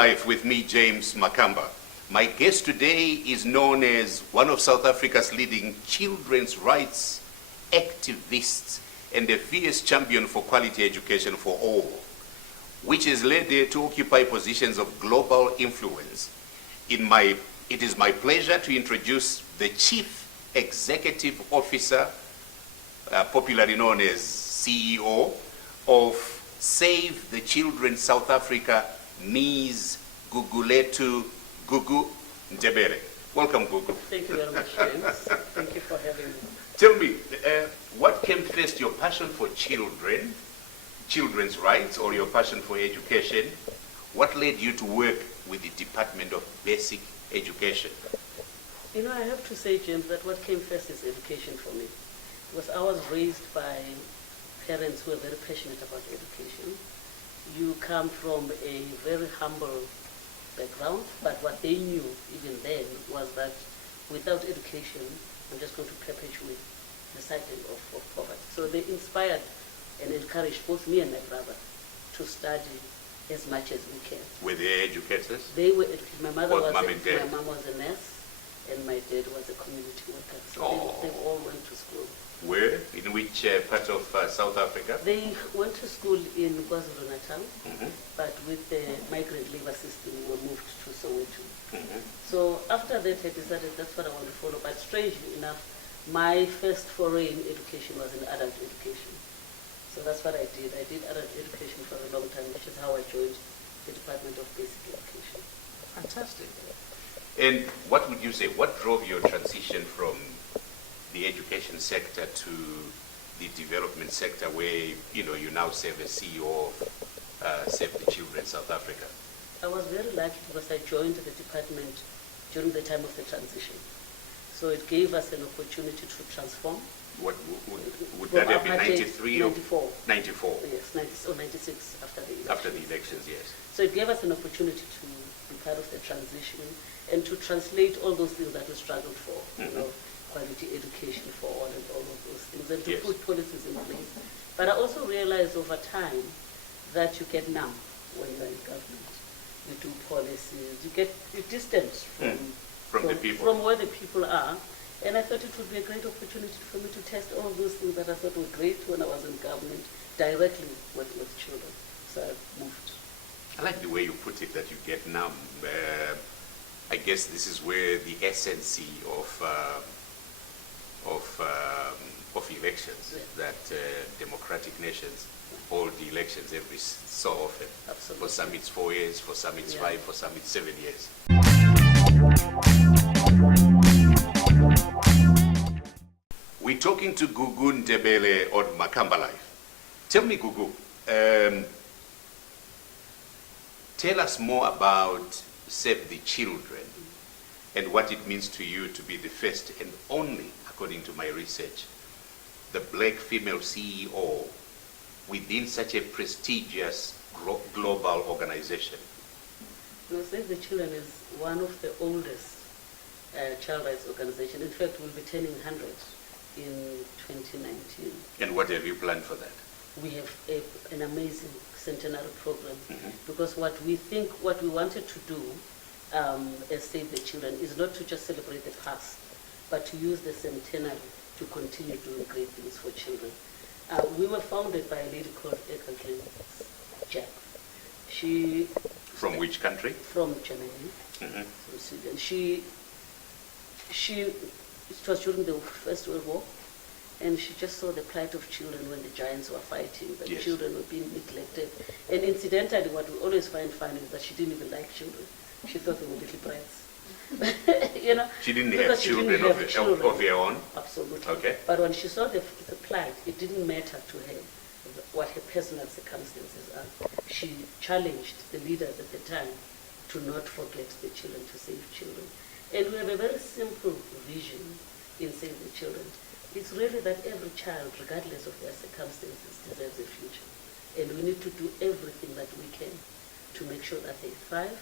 Life with me, James Makamba. My guest today is known as one of South Africa's leading children's rights activists and a fierce champion for quality education for all, which has led her to occupy positions of global influence. It is my pleasure to introduce the Chief Executive Officer, popularly known as CEO, of Save the Children South Africa, Ms. Gugulethu, Gugu Ndebele. Welcome, Gugu. Thank you very much, James. Thank you for having me. Tell me, what came first, your passion for children's rights, or your passion for education? What led you to work with the Department of Basic Education? You know, I have to say, James, that what came first is education for me. Because I was raised by parents who are very passionate about education. You come from a very humble background, but what they knew even then was that without education, I'm just going to perpetuate the cycle of poverty. So they inspired and encouraged both me and my brother to study as much as we can. Were they educators? They were educated. My mom was a nurse, and my dad was a community worker. So they all went to school. Where? In which part of South Africa? They went to school in KwaZulu-Natal, but with the migrant labor system, we were moved to Soweto. So after that, I decided that's what I want to follow. But strangely enough, my first foray in education was in adult education. So that's what I did. I did adult education for a long time, which is how I joined the Department of Basic Education. Fantastic. And what would you say, what drove your transition from the education sector to the development sector, where you now serve as CEO of Save the Children South Africa? I was very lucky because I joined the department during the time of the transition. So it gave us an opportunity to transform. What would that have been 93 or 94? 94. Yes, 96 after the elections. After the elections, yes. So it gave us an opportunity to be part of the transition and to translate all those things that we struggled for, quality education for all and all of those things, and to put policies in place. But I also realized over time that you get numb when you're in government. You do policies, you get distant from the people, from where the people are. And I thought it would be a great opportunity for me to test all of those things that I thought were great when I was in government directly with children. So I moved. I like the way you put it, that you get numb. I guess this is where the essence of elections, that democratic nations hold the elections every so often. Absolutely. For some it's 4 years, for some it's 5, for some it's 7 years. We're talking to Gugu Ndebele on Makamba Life. Tell me, Gugu, tell us more about Save the Children and what it means to you to be the first and only, according to my research, the black female CEO within such a prestigious global organization. No, Save the Children is one of the oldest child rights organizations. In fact, we'll be turning 100 in 2019. And what have you planned for that? We have an amazing centenary program, because what we wanted to do as Save the Children is not to just celebrate the past, but to use the centenary to continue doing great things for children. We were founded by a lady called Jack. She... From which country? From Germany, from Sweden. It was during the First World War, and she just saw the plight of children when the giants were fighting, that children were being neglected. And incidentally, what we always find funny is that she didn't even like children. She thought they were little brats. She didn't have children of her own? Absolutely. Okay. But when she saw the plight, it didn't matter to her what her personal circumstances are. She challenged the leaders at the time to not forget the children, to save children. And we have a very simple vision in Save the Children. It's really that every child, regardless of their circumstances, deserves a future. And we need to do everything that we can to make sure that they thrive,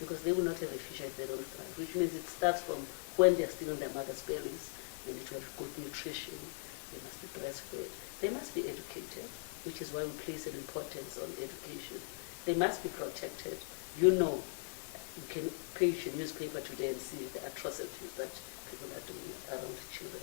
because they will not have a future if they don't thrive, which means it starts from when they're still in their mother's bellies. They need to have good nutrition, they must be breastfed, they must be educated, which is why we place an importance on education. They must be protected, You know, you can page your newspaper today and see the atrocities that people are doing around children.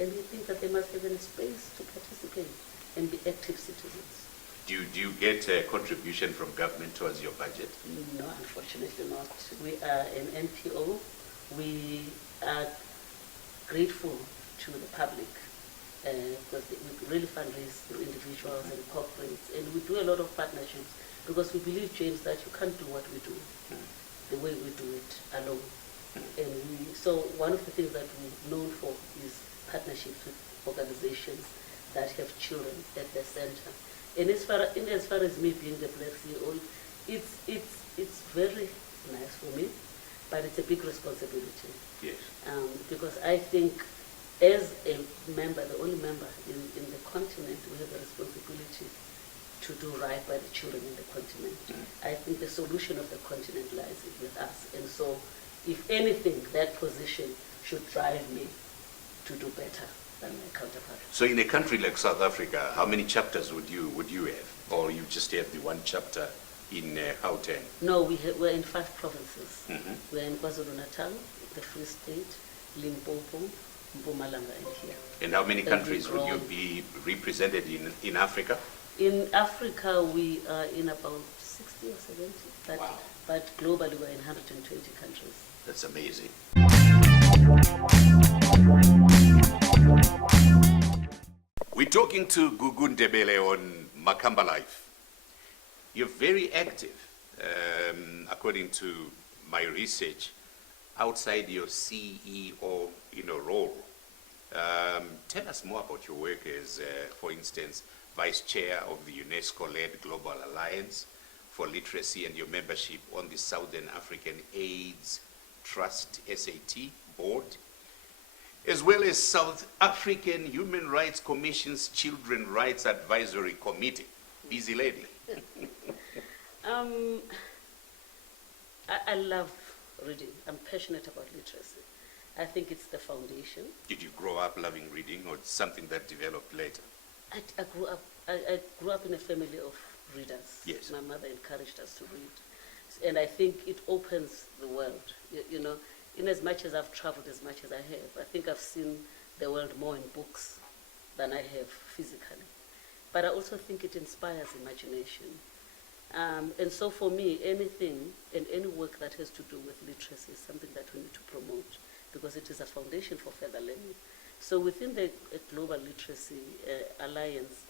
And we think that they must have a space to participate and be active citizens. Do you get a contribution from government towards your budget? No, unfortunately not. We are an NPO. We are grateful to the public because we really fundraise through individuals and corporates, and we do a lot of partnerships because we believe, James, that you can't do what we do the way we do it alone. And so one of the things that we're known for is partnerships with organizations that have children at their center. And as far as me being the Black CEO, it's very nice for me, but it's a big responsibility. Yes. Because I think as a member, the only member in the continent, we have a responsibility to do right by the children in the continent. I think the solution of the continent lies with us. And so, if anything, that position should drive me to do better than my counterpart. So in a country like South Africa, how many chapters would you have? Or you just have the one chapter in Gauteng? No, we're in 5 provinces. We're in KwaZulu-Natal, the Free State, Limpopo, Mpumalanga, and here. And how many countries would you be represented in Africa? In Africa, we are in about 60 or 70, but globally we're in 120 countries. That's amazing. We're talking to Gugu Ndebele on Makamba Life. You're very active, according to my research, outside your CEO role. Tell us more about your work as, for instance, Vice Chair of the UNESCO-led Global Alliance for Literacy and your membership on the Southern African AIDS Trust SAT board, as well as South African Human Rights Commission's Children Rights Advisory Committee. Busy lady. I love reading. I'm passionate about literacy. I think it's the foundation. Did you grow up loving reading, or something that developed later? I grew up in a family of readers. Yes. My mother encouraged us to read. And I think it opens the world. You know, in as much as I've traveled as much as I have, I think I've seen the world more in books than I have physically. But I also think it inspires imagination. And so for me, anything and any work that has to do with literacy is something that we need to promote because it is a foundation for further learning. So within the Global Literacy Alliance,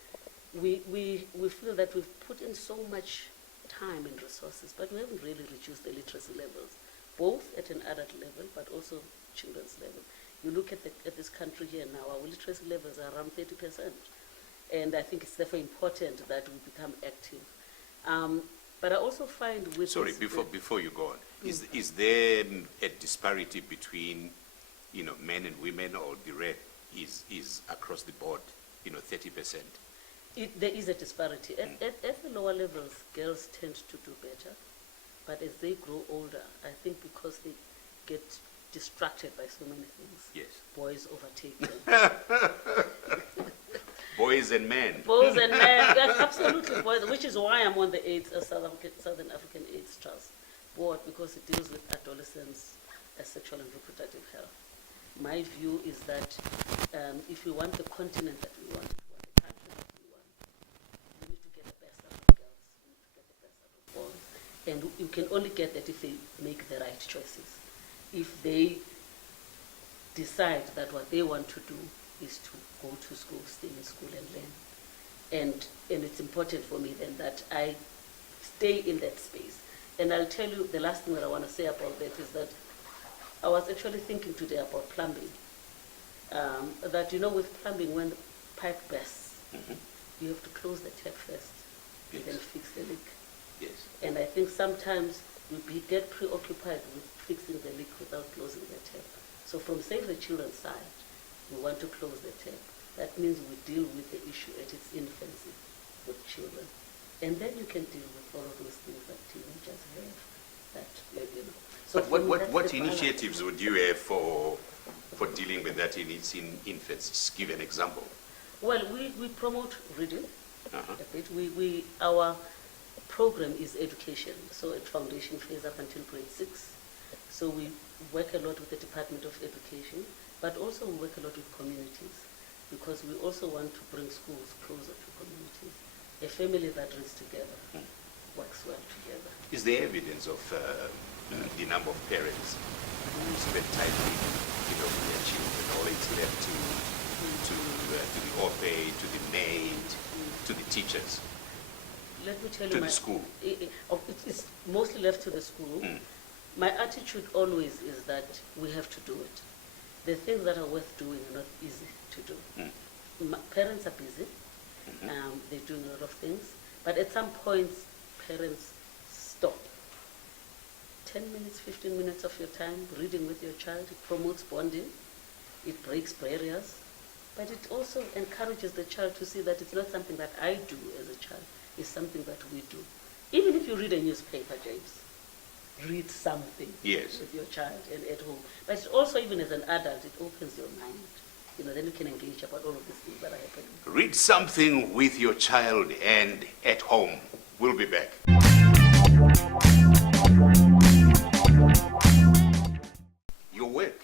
we feel that we've put in so much time and resources, but we haven't really reduced the literacy levels, both at an adult level, but also children's level. You look at this country here now, our literacy levels are around 30%. And I think it's therefore important that we become active. But I also find with Sorry, before you go on, is there a disparity between men and women, or the rate is across the board 30%? There is a disparity. At the lower levels, girls tend to do better, but as they grow older, I think because they get distracted by so many things, yes, boys overtake them. Boys and men. Boys and men, yes, absolutely, boys, which is why I'm on the Southern African AIDS Trust board, because it deals with adolescents' sexual and reproductive health. My view is that if we want the continent that we want, the country that we want, we need to get the best out of girls, we need to get the best out of boys. And you can only get that if they make the right choices. If they decide that what they want to do is to go to school, stay in school and learn. And it's important for me then that I stay in that space. And I'll tell you the last thing that I want to say about that is that I was actually thinking today about plumbing. That with plumbing, when the pipe bursts, you have to close the tap first, yes, and then fix the leak. Yes. And I think sometimes we get preoccupied with fixing the leak without closing the tap. So from Save the Children's side, we want to close the tap. That means we deal with the issue at its infancy with children. And then you can deal with all of those things that teenagers have. So but what initiatives would you have for dealing with that in its infancy? Just give an example. Well, we promote reading a bit. Our program is education, so at foundation phase up until grade 6. So we work a lot with the Department of Education, but also we work a lot with communities, because we also want to bring schools closer to communities. A family that reads together works well together. Is there evidence of the number of parents who spend time with their children, or it's left to the OPE, to the maid, to the teachers? Let me tell to you, the school? It's mostly left to the school. My attitude always is that we have to do it. The things that are worth doing are not easy to do. Parents are busy. They're doing a lot of things. But at some points, parents stop. 10 minutes, 15 minutes of your time reading with your child. It promotes bonding. It breaks barriers. But it also encourages the child to see that it's not something that I do as a child. It's something that we do. Even if you read a newspaper, James, read something with your child and at home. But also, even as an adult, it opens your mind. Then you can engage about all of these things that are happening. Read something with your child and at home. We'll be back. Your work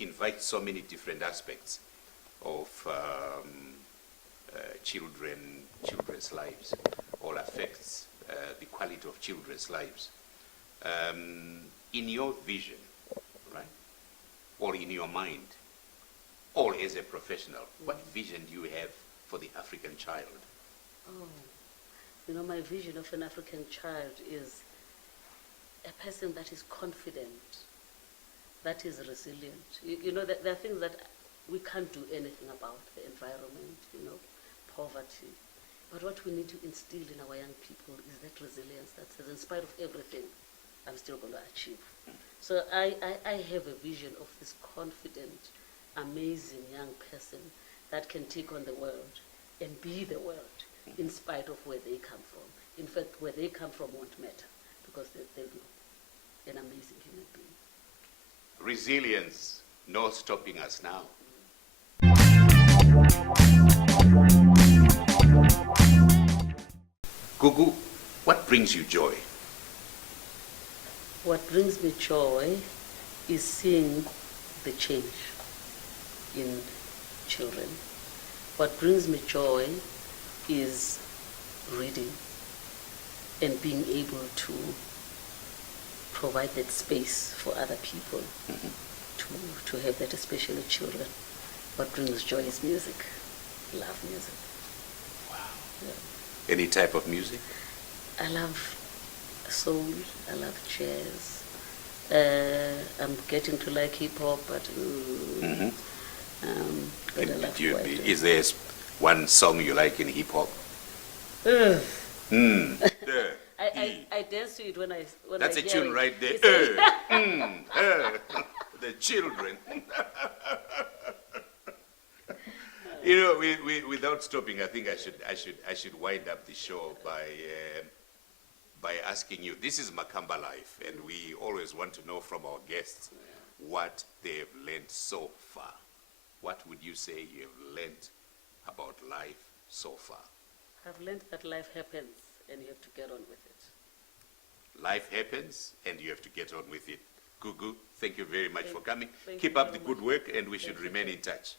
invites so many different aspects of children's lives, or affects the quality of children's lives. In your vision, right, or in your mind, or as a professional, what vision do you have for the African child? My vision of an African child is a person that is confident, that is resilient. There are things that we can't do anything about, the environment, poverty. But what we need to instill in our young people is that resilience that says, in spite of everything, I'm still going to achieve. So I have a vision of this confident, amazing young person that can take on the world and be the world in spite of where they come from. In fact, where they come from won't matter, because they'll be an amazing human being. Resilience, no stopping us now. Gugu, what brings you joy? What brings me joy is seeing the change in children. What brings me joy is reading and being able to provide that space for other people to have that, especially children. What brings joy is music. Love music. Wow. Yeah. Any type of music? I love soul. I love jazz. I'm getting to like hip hop, but I love is there one song you like in hip hop? I dance to it when That's I a tune it. right there. The children. Without stopping, I think I should wind up the show by asking you. This is Makamba Life, and we always want to know from our guests what they've learned so far. What would you say you have learned about life so far? I've learned that life happens, and you have to get on with it. Life happens, and you have to get on with it. Gugu, thank you very much for coming. Thank Keep you up the very good much. work, and we should remain in touch.